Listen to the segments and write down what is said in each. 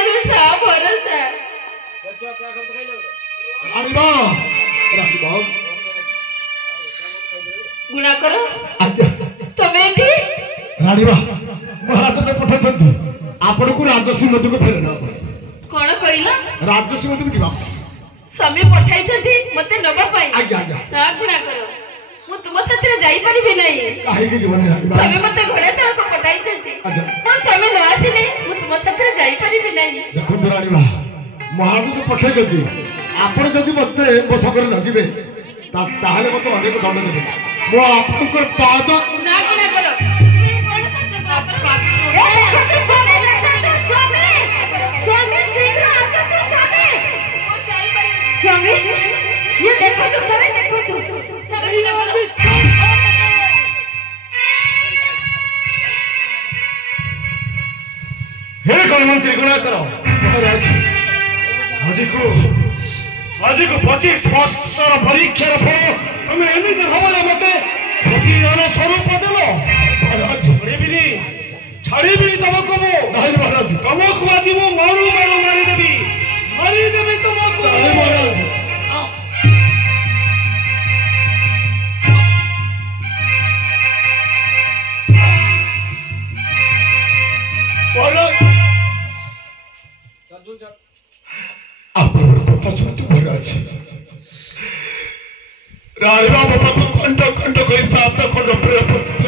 भरोसा भरोसा रानी बा गुणा करो आज्ञा तमे एठी रानी बा महाराज ने पठाइछन्ति आपण को राजसी मध्य को फेरे ना कोन कहिला राजसी मध्य किबा स्वामी पठाइछन्ति मते नबा पई आज्ञा आज्ञा ना गुणा करो मु तुम साथरे जाई परिबि नै काहे के जीवन रानी बा स्वामी मते घोड़ा चढ़ को पठाइछन्ति अच्छा मो स्वामी न आसिले मु तुम साथरे जाई परिबि नै देखो रानी बा महाराज को पठाइछन्ति आपण जदि मते मो संगरे लगिबे ताहले मते अनेक दंड देबे मो आपनकर पाद ना गुणा करो तुम्ही कोन ए देखो तो स्वामी देखो तो स्वामी स्वामी शीघ्र आसो तो स्वामी स्वामी ये देखो तो स्वामी देखो तो हे कौन मंत्री गुणा करो महाराज आज को 25 वर्षर परीक्षार फल तुम एमती भाव मत प्रतिदान स्वरूप देव महाराज छाड़बी तुमको महाराज तुमको आज मु मरु मरु मारिदेवी तुमको महाराज कथा शुणु महाराज राणीबा बाबा को खंड खंड कर 7 खंड प्रिय पुत्र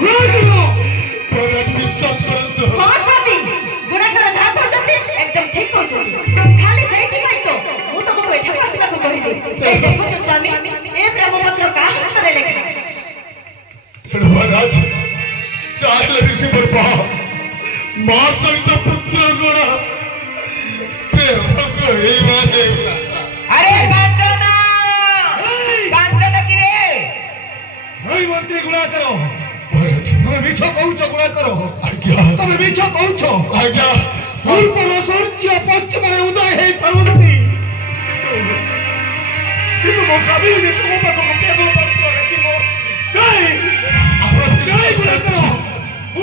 महाराज विश्वास करते हां स्वामी गुणा कर जा कहते एकदम ठीक कहते खाली सही भाई तो मु तो बैठा को आसीबा को कहिली ए देखो तो स्वामी ए प्रेम पत्र का हस्ତରେ लेखा महाराज चाहे ऋषि बरपा मां सहित पुत्र गुण अरे कांचना की रे नहीं मंत्री गुणा करो तुम्हें मिछ कहूछ गुणा करो आज्ञा तुम्हें मिछ कहूछ आज्ञा पूर्व सूर्य पश्चिम में उदय है पार्वती किंतु मो कभी भी तुम पाखो केवल पत्र रखिबो नहीं गुणा करो मु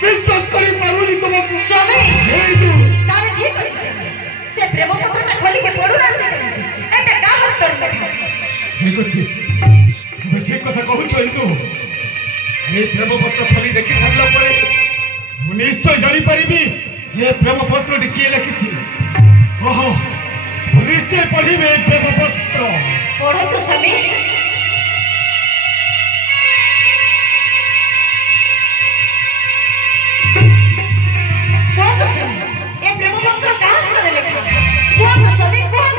विश्वास करी पारुनी तुमको स्वामी हे तारे ठीक अछि से प्रेम पत्रटा खोली के पढु ना एटा का हस्तर ठीक अछि तुम ठीक कथा कहू छइतु ए प्रेम पत्र खोली देखि सारला परे मु निश्चय जानि परिबी ये प्रेम पत्र किए लिखिछि ओहो निश्चय पढ़िबे प्रेम पत्र पढो तो स्वामी ये प्रेम पत्र का हस्तर लेखा कौन स्वामी कौन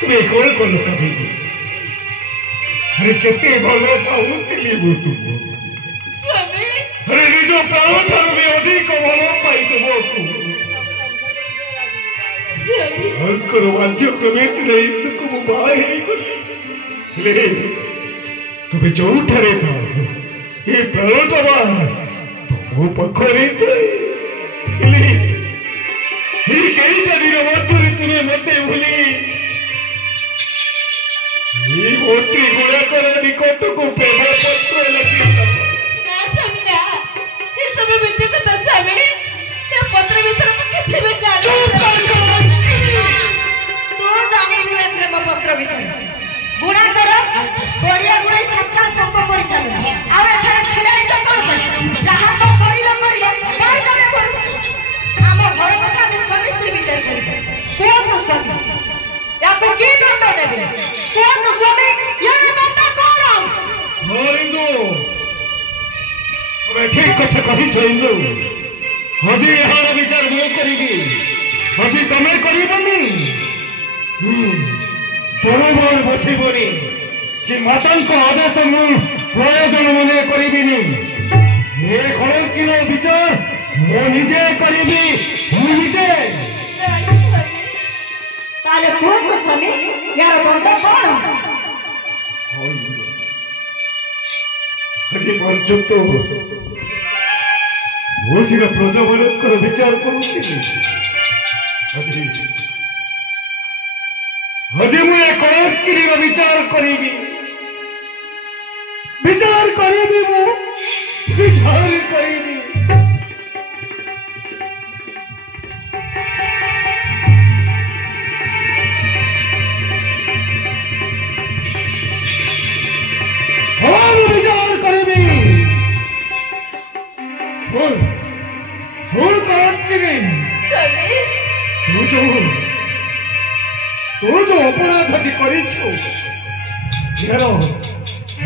तुम्हें कौन कभी अरे केते भलो पाउतली बो तुम स्वामी अरे निजो प्राण ठारू भी अधिक भलो पाई तुमको स्वामी अंकर वाद्य प्रवेश नहीं तुमको बाहे गली ले तुम्हें जो ठरे था ये प्राण टवा वो पखरी थे ले ही कई जड़ी मधुरी तुम्हें मते भूली ये मोती गुणा कर निकट को प्रेम पत्र लगी ना स्वामी ना ये सब बिचे कथा स्वामी ये पत्र विषय में किसी भी जान तू जाने लिए प्रेम पत्र विषय गुणा कर बढ़िया गुणे सत्कार पंप कर चल और एठारे छिड़ाई तो कर जहां तो करिलो पाई जाबे कर हम घर कथा में स्वामी स्त्री विचार करी कौन तो स्वामी याको की दंड देबे कौन तो स्वामी या दंड कौन मोरिंदो अबे ठीक कथा कहि छइंदो हजी एहार विचार मो करिबी हजी तमे करिबनी तोमर बसिबनी कि मातन को आदेश मु प्रयोजन मने करिबिनी ए खलर किलो विचार मो निजे करिबी मु निजे ताले कौन तो स्वामी यार दंड कौन हजी पर्यंत भोजिका प्रजाबलकर विचार करुଥିଲି हजी मुझे कड़किरी विचार करी विचार करेबी मु विचार करेबी हम विचार करेबी बोल बोल कौन की স্বামী तू जो अपराध आज करिछु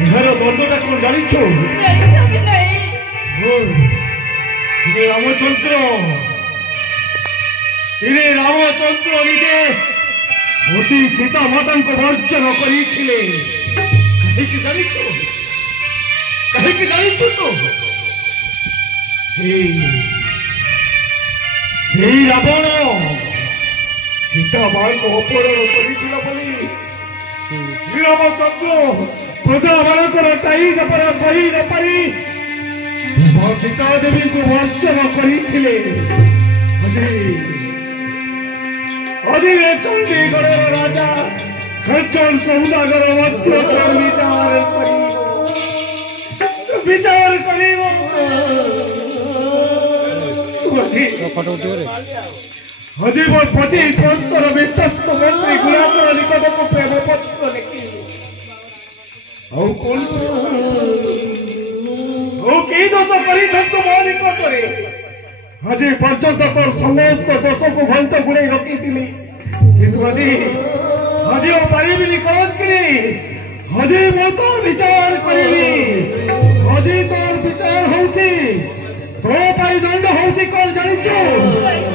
इहर दंडटा कौन जानिछु নাই স্বামী নাই रामचंद्र निजे अति सीता माता को वर्जन करिथिले कहीं जानिछु तो रावण सीता मां को अपहरण करिथिला बोली रामचंद्र प्रजा मानकर टाई न पारी सीता देवी को वर्जन करिथिले चंडीगढ़ राजा खच्चर सौदागर विचार हजीब 25 वर्षर विश्वस्त मंत्री गुलाकर निकट को प्रेम पत्र लिखी दोष कर निकट आज पर्यंत तोर समस्त दोष को भंत गुड़े रखी किंतु आज पारिबिनी कौन कि हजे मु तोर विचार करी हजे तोर विचार होची तो पाई दंड होची कौन जानिछु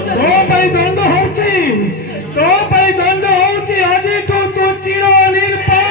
तो पाई दंड होची आज तू चिर निर्पाप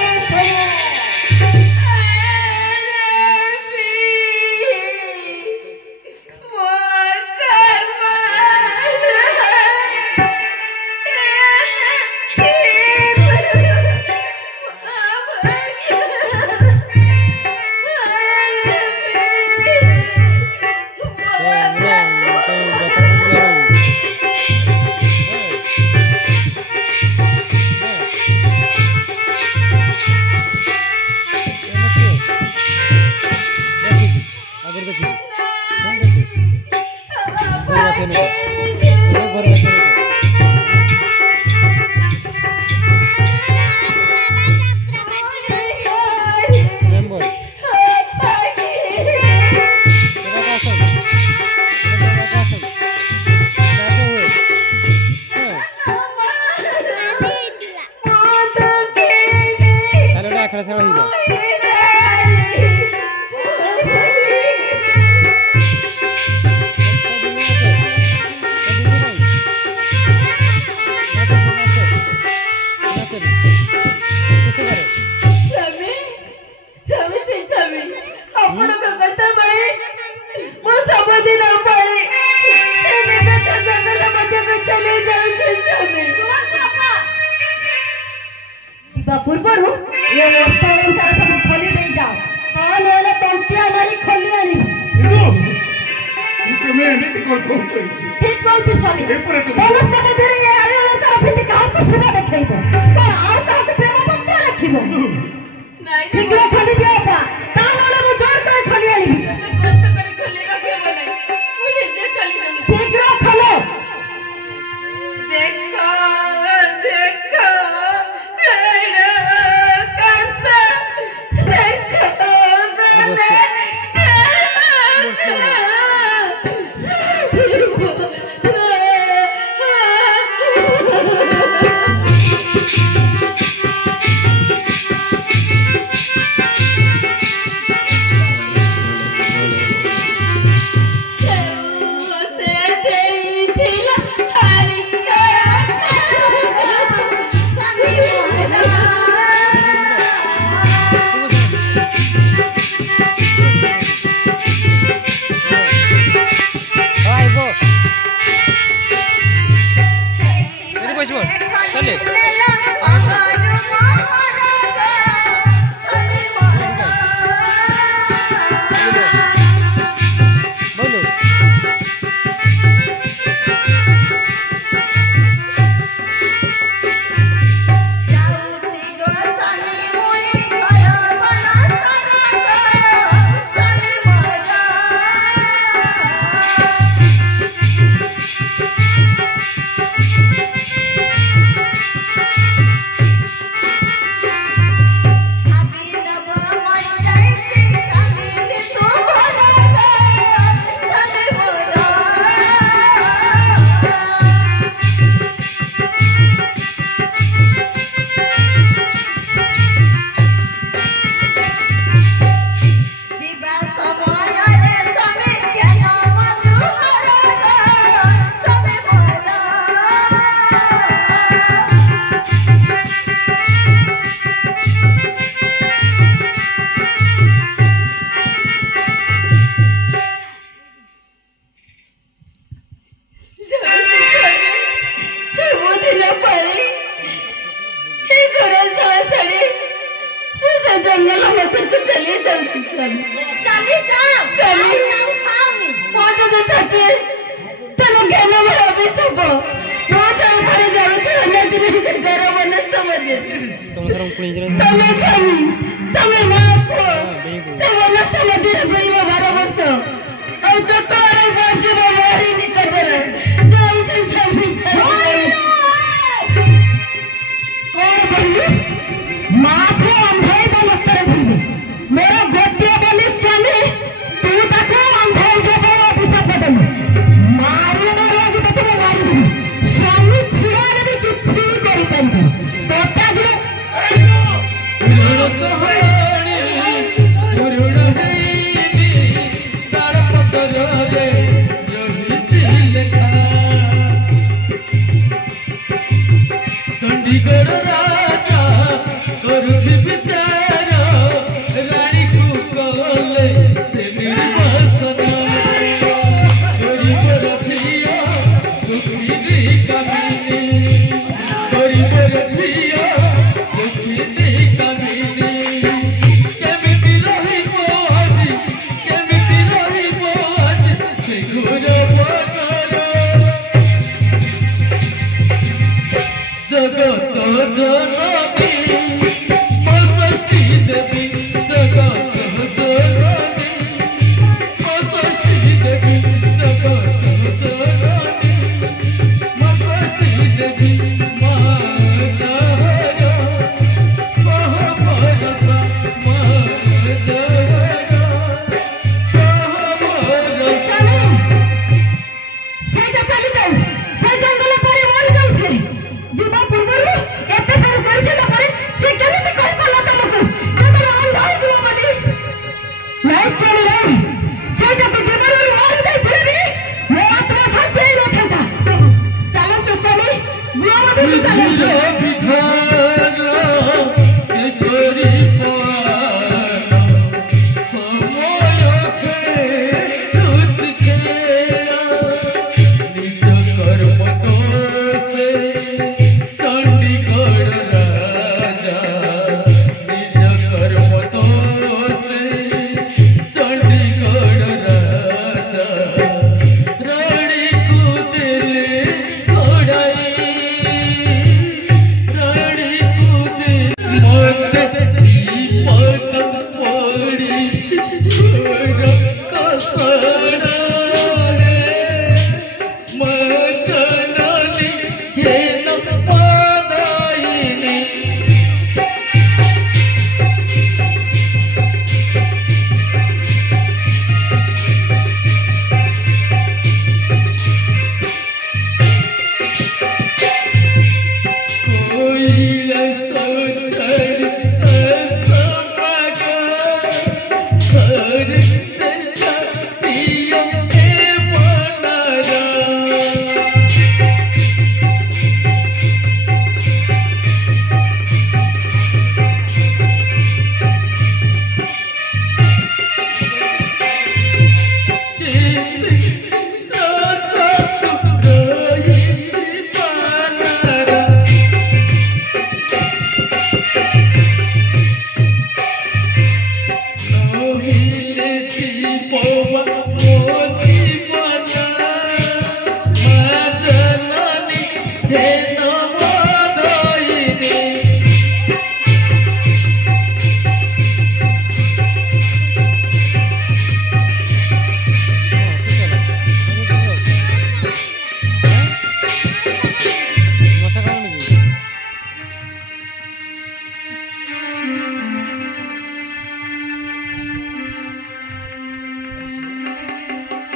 पूर्वर ये रास्ता अनुसार सब खोली दे जाओ हाँ नोले टंटिया मारी खोली आनी ठीक कहू स्वामी मनस्थ मध्य ये आयोजन तर प्रति काम को सुना देखैबो कोन आउ काक प्रेम पत्र रखिबो शीघ्र खोली दियो पा ता नोले मु जोर कर खोली आनी कष्ट करे खोली रखिबो नहीं मुझे जे चली गई शीघ्र खोलो देखो से जंगल मसन को चले जाऊँ स्वामी चली जाओ स्वामी वो जो देखे चलो कहना बड़ा भी सब वो चल पड़े जाओ चलना तेरे से डरो बना समझ तमे स्वामी तमे माँ को सब बना समझ गई वो 12 वर्ष और जो तारे बाजी वो मारी निकट रहे जाओ से स्वामी कौन बोली माँ को अंधाई बमस्तर बोली मेरा गोत्य बोली स्वामी तू तक अंधाई जो बोला पिसा पदम मारू ना लोग तो तुम्हें मारू स्वामी छिड़ा ने भी किसी करी पाएंगे सोता जो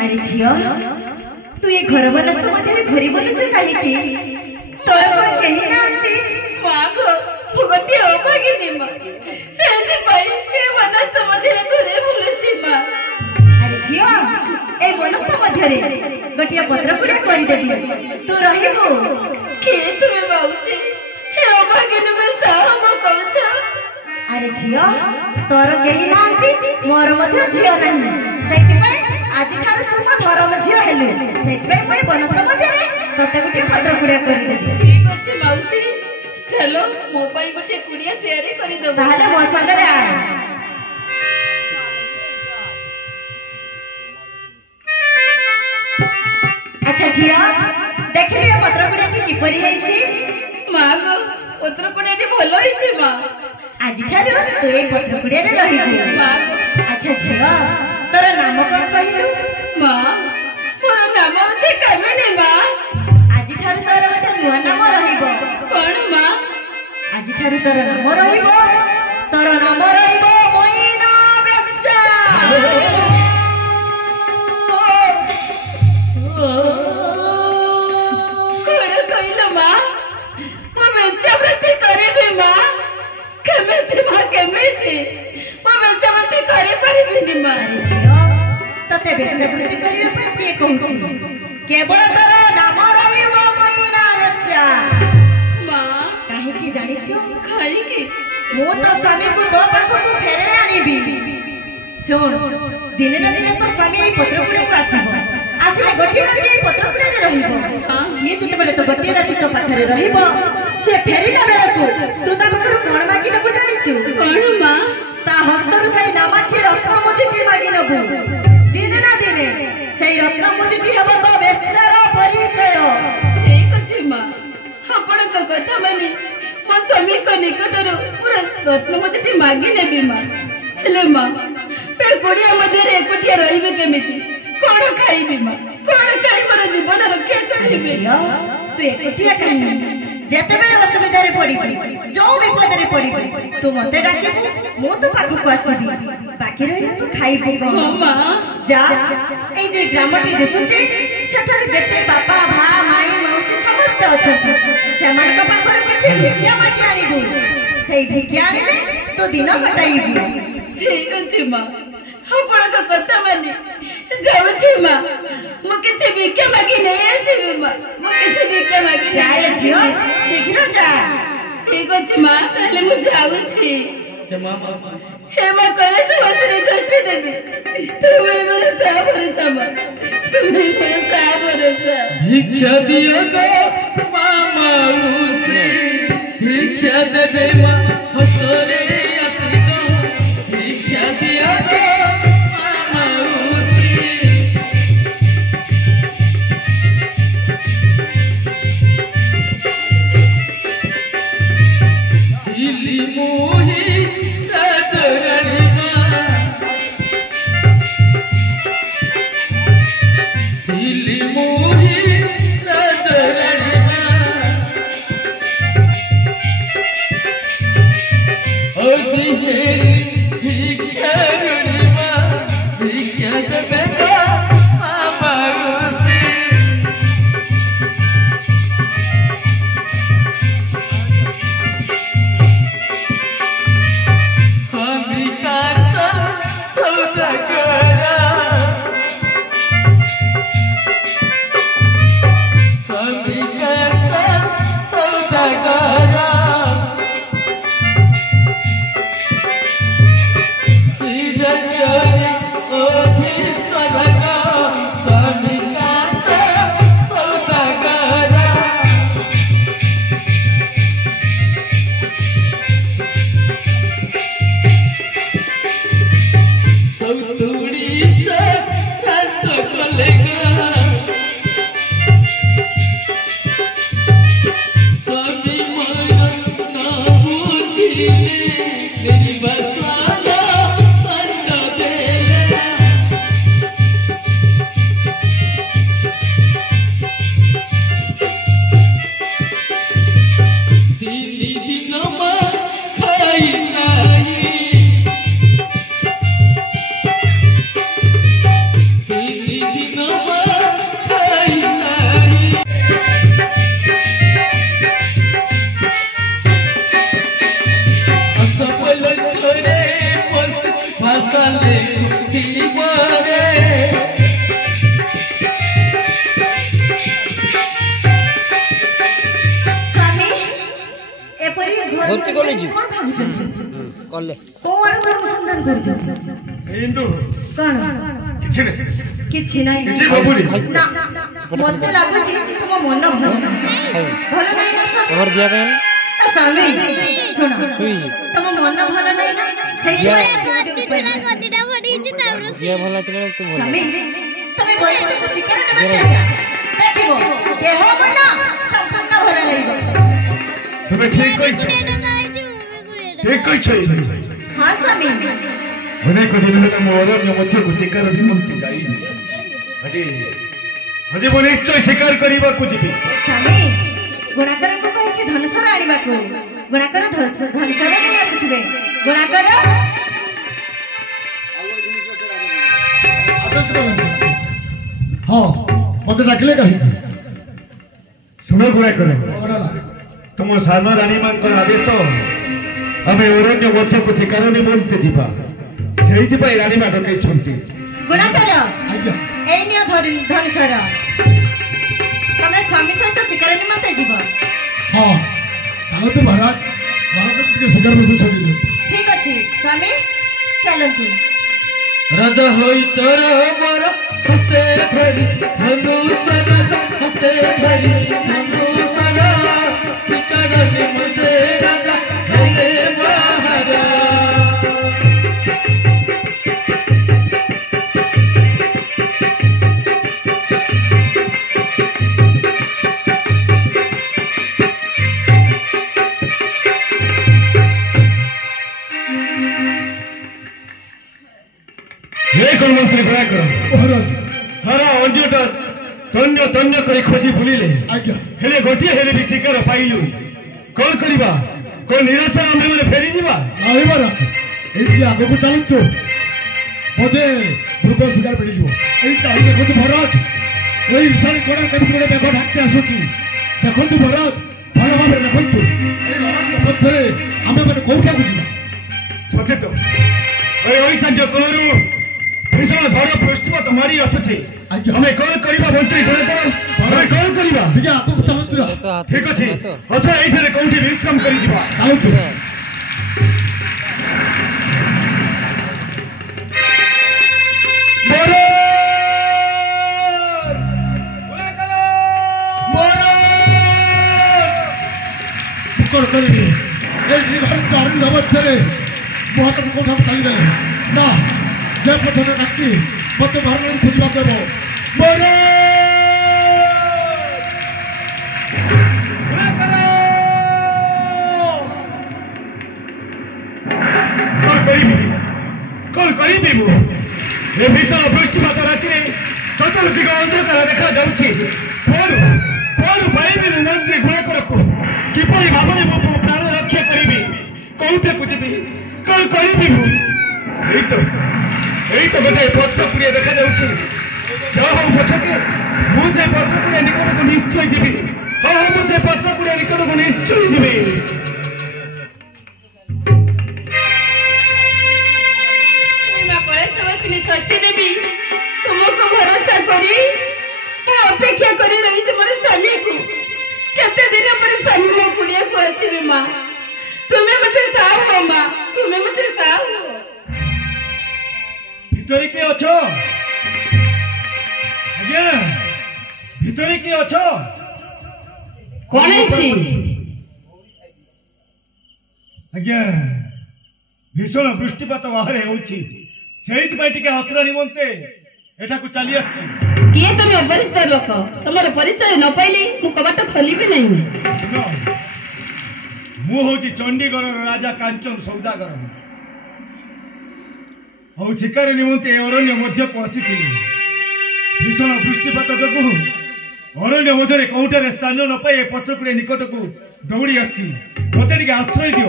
अरे झियो तू ये घर बनस्त मध्ये घरी बोलुच काही की तोर कोण केही ना आंती मागो भगती अभागिनी मा सेते पाई के बनस्त मध्ये घरे बोलुची मा अरे झियो ए बनस्त मध्ये रे गटिया पत्र पुडे करी देबी तू रहिबो के तुमे बाउची हे अभागिनी में साहब कहछ अरे झियो तोर केही ना आंती मोर मध्ये झियो नाही सेति पाई आज ठार तू म धर्म झियो हेलु सेति पाई बनस्त मध्ये रे तते गुटी पत्र पुडे करी देबी ठीक अछि माउसी चलो मो पाई गोटे कुड़िया तैयारी करी दो ताहले मो संगरे आ अच्छा झिया देखिए पत्र कुड़िया की किपरि हेछि माँ गो पत्र कुड़िया भल होइछि माँ आज ठारू तू ए पत्र कुड़िया रे रहिबु माँ गो अच्छा झिया तोर नाम कोन कहिलु माँ मोर नाम अछि कामिनी माँ आज ठारू तोर गोटे नुआ नाम रहिबो कौन माँ आज ठारू तोर नाम रहिबो मोइना बेस्सा कौन कहिलो माँ मो बेस्यावृत्ति करिबी माँ केमिति माँ केमिति मो बेस्यावृत्ति करि परिबिनी माँ तते बेस्यावृत्ति करियो पे के कहू केवल तोर नाम रहिबो मोइना बेस्सा माँ काहे की जानिछु खाई की मो तो स्वामी को दो पाखो को फेरे आनिबी सुन दिने ना दिने तो स्वामी ए पत्र कुड़े को आसीबो आसिले गोटे राती ए पत्र कुड़े रे रहिबो सिए जते बेले तो गोटे राती तो पाखरे रहिबो से फेरिला बेला को तू ता पाखरो कोन मागी नबु जानिछु कौन माँ ता हस्तरु सही नामाखी रत्न मुदिटी मागी नबु दिने ना दिने सही रत्न मुदिटी हबो तो बेस्सार परिचय ठीक अछि माँ आपण को कथा मानी मो स्वामी को निकटरो पूरा रत्नमती मागी नेबी माँ हेले माँ पे गुड़िया मध्य एकुटिया रहिबे केमिति कौन खाइबी माँ कौन खाइ मोर जीवन रक्षा करिबे तू एकुटिया कहीं जेते बेले असुविधा रे पड़ी जो विपद रे पड़ी तू मते डाकिबू मो तो पाखु को आसीबी बाकी रही तू खाइबू हां माँ जा ए जे ग्रामटी दिसुची सेठार जेते बापा भा माई मौसी समस्त अछथि सेमान को पाखर किछि भिक्षा मागी आनिबू सेई भिक्षा आनिले तो दिन कटाइबू ठीक अछि माँ आपण को कथा मानी जाउछि माँ मो किछि भिक्षा मागी नै आसीबी माँ मो किछि भिक्षा मागी जाए झियो शीघ्र जा ठीक अछि माँ ताले मु जाउछि हे माँ करे तो बसरे दृष्टि देवी तुम्हें मेरे साथ भरोसा माँ तुम्हें मेरे साथ भरोसा भिक्षा दियो गो मामा उसे भिक्षा दे दे माँ हसरे आती गो भिक्षा दियो गो मामा उसे दिली मोही राजरानी दिली मोही राजरानी भिक्षा गणिमा भिक्षा देबे मामा उसे भर्ती कॉलेज कले कोन अनुसंधान करजो हिंदू कोन किछि नै किछि बाबूजी मते लागुची तुम मन भल नै ना सब खबर दिया कहन ସ୍ୱାମୀ ଶୁଣ ଶୋଇଛି ତମ ମନ ଭଲ ନାହିଁ ନା ସେଇଥିପାଇଁ ଗଦିଟା ପଡିଛି ତାପରେ ଝିଅ ଭଲ ଅଛି ନା ତୁ ଭଲ ସ୍ୱାମୀ ତମେ ବୈକୁଣ୍ଠ ଶିକାର ନେବା ଦେଖିବ ଦେହ ମନ ସମ୍ପୂର୍ଣ୍ଣ ଭଲ ରହିବ। তুমি ঠিক কইছ ঠিক কইছ ହଁ ସ୍ୱାମୀ অনেক দিন হলো মো অরণ্য মধ্যকু শিকার নিমন্তে যাইনি আজ আজ মু নিশ্চয় শিকার করিবাকু ଯିବି। ସ୍ୱାମୀ ଗୁଣାକରଙ୍କୁ କହିଛି ଧନୁଷର ଆଣିବାକୁ ଗୁଣାକର ଧନୁଷର ନେଇ ଆସୁଥିବେ ଗୁଣାକର ଆଦେଶ କରନ୍ତୁ। ହଁ ମତେ ଡାକିଲେ କାହିଁକି? ଶୁଣ ଗୁଣାକର ତୁମ ସାନ ରାଣୀମାନଙ୍କର ଆଦେଶ ଆମେ ଅରଣ୍ୟ ମଧ୍ୟକୁ ଶିକାର ନିମନ୍ତେ ଯିବା ସେଇଥିପାଇଁ ରାଣୀମା ଡକେଇଛନ୍ତି। ଗୁଣାକର ଏଇ ନିଅ ଧନୁଷର ତମେ ସ୍ୱାମୀ ସହିତ ଶିକାର ନିମନ୍ତେ ଯିବ। ହଁ ଚାଲନ୍ତୁ ମହାରାଜ ମହାରାଜ ଟିକେ ଶିକାର ବିଷୟ ଶୁଣିଲେ। ଠିକ ଅଛି ସ୍ୱାମୀ ଚାଲନ୍ତୁ। राजा होई तोर मोर हस्ते धरी धनुषर हस्ते धरी धनुषर शिकार निमंते राजा हेले महाराज। मंत्री गुणाकर सारा अंजटा तन्य तन्य कर खोजी बुलिले हेले गोटे हेले भी शिकार पाइलु कौन करिबा कोन निराशा आमे माने फेरी जीवा आइबार एति आगो को चलतो बोधे मृग शिकार पड़ी जीवो एई चाहि देखो महाराज एई ईशान कोडा केबि कोडे मेघ ढाकते आसुची देखो महाराज भल भाबे देखो एई अरण्य मध्यरे आमे माने कोठा बुझिबा सते तो ओई ओई संजय कोरू भीषण झड़ पृष्ठपथ मारी आसुची हमें कौन करिबा मंत्री गुणाकर हमें कौन करिबा ठीक आगो चलतो ठीक अछि अच्छा एइठरे कोठी विश्राम करि जीवा चलतो करिबी ए निघर चारु नवथरे बहुत कोठा चली गले ना जे पथने काटी मते भरण खुजबा केबो मोरे कौन करिबी मु ए भीषण बृष्टिपात राति रे चतुर्दिग अंधकार देखा जाउछि कोन पाइबी मंत्री गुणाकर को किपरि भाबरे मो प्राण रक्षा करिबी कोउते बुझिबी कौन करिबी मु एई तो गोटे पत्र पुड़िया देखा जाउछि जा हो पछके मु से पत्र पुड़िया निकट को निश्चय जीबी हां मु से पत्र पुड़िया निकट को निश्चय जीबी षष्ठी देवी तुमको भरोसा करी अपेक्षा करी रही मोर स्वामी को केते दिन पर स्वामी मो कुड़िया को आसीबे मां तुम्हें मते साव हो मां तुम्हें मते साव हो ভিতরে কি আছো আজ্ঞা ভিতরে কি আছো কোন আছে আজ্ঞা ভীষণ বৃষ্টিপাত বাহারে হଉଛି সেইଥିପାଇଁ ଟିକେ ଆଶ୍ରୟ ନିମନ୍ତେ ଏଠାକୁ ଚାଲି ଆସିଛି କିଏ ତମେ ଅପରିଚିତ ଲୋକ ତମର ପରିଚୟ ନ ପାଇଲେ ମୁଁ କବାଟ ଖୋଲିବି ନାହିଁ ମୁଁ ହଉଛି ଚଣ୍ଡୀଗଡ଼ର ରାଜା କାଞ୍ଚନ ସୌଦାଗର ଆଉ ଶିକାର ନିମନ୍ତେ ଅରଣ୍ୟ ମଧ୍ୟକୁ ଆସିଥିଲି ଭୀଷଣ ବୃଷ୍ଟିପାତ ଯୋଗୁଁ ଅରଣ୍ୟ ମଧ୍ୟରେ କୋଉଠାରେ ସ୍ଥାନ ନ ପାଇ ପତ୍ରପୁଡ଼ିଆ ନିକଟକୁ ଦୌଡ଼ି ଆସିଛି ମତେ ଟିକେ ଆଶ୍ରୟ ଦିଅ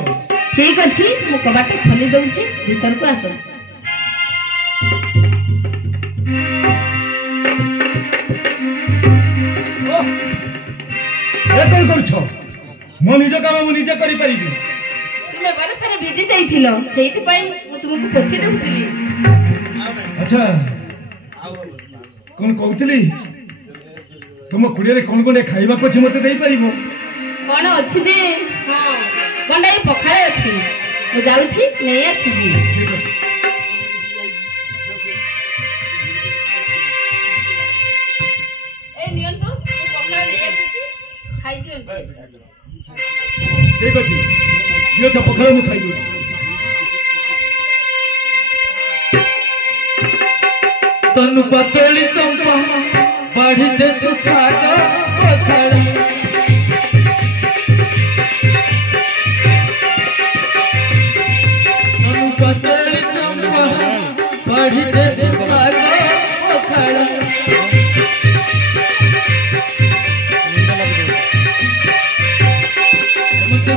ଠିକ ଅଛି ମୁଁ କବାଟ ଖୋଲି ଦଉଛି ଭିତରକୁ ଆସ କଣ କରୁଛ ମୋ ନିଜ କାମ ମୁଁ ନିଜେ କରିପାରିବି ତୁମେ ବରସାରେ ଭିଜି ଯାଇଥିଲ ସେଇଥିପାଇଁ ମୁଁ ତୁମକୁ ପୋଛି ଦେଉଥିଲି ଆଚ୍ଛା କଣ କହୁଥିଲି ତୁମ କୁଡ଼ିଆରେ କଣ କଣ ଖାଇବାକୁ ଅଛି ମତେ ଦେଇପାରିବ କଣ ଅଛି ଯେ ହଁ ଗଣ୍ଡାଇ ପଖାଳ ଅଛି ମୁଁ ଯାଉଛି ନେଇ ଆସିବି ଠିକ ଅଛି ଏ ନିଅନ୍ତୁ ମୁଁ ପଖାଳ ନେଇ ଆସିଛି ଖାଇଦିଅନ୍ତୁ ଠିକ ଅଛି अच्छा पकड़ में खाई तनु पतली चंपा बढ़ी दे तू सागा पखड़ तनु पतली चंपा बढ़ी दे तू सागा पखड़ मुझे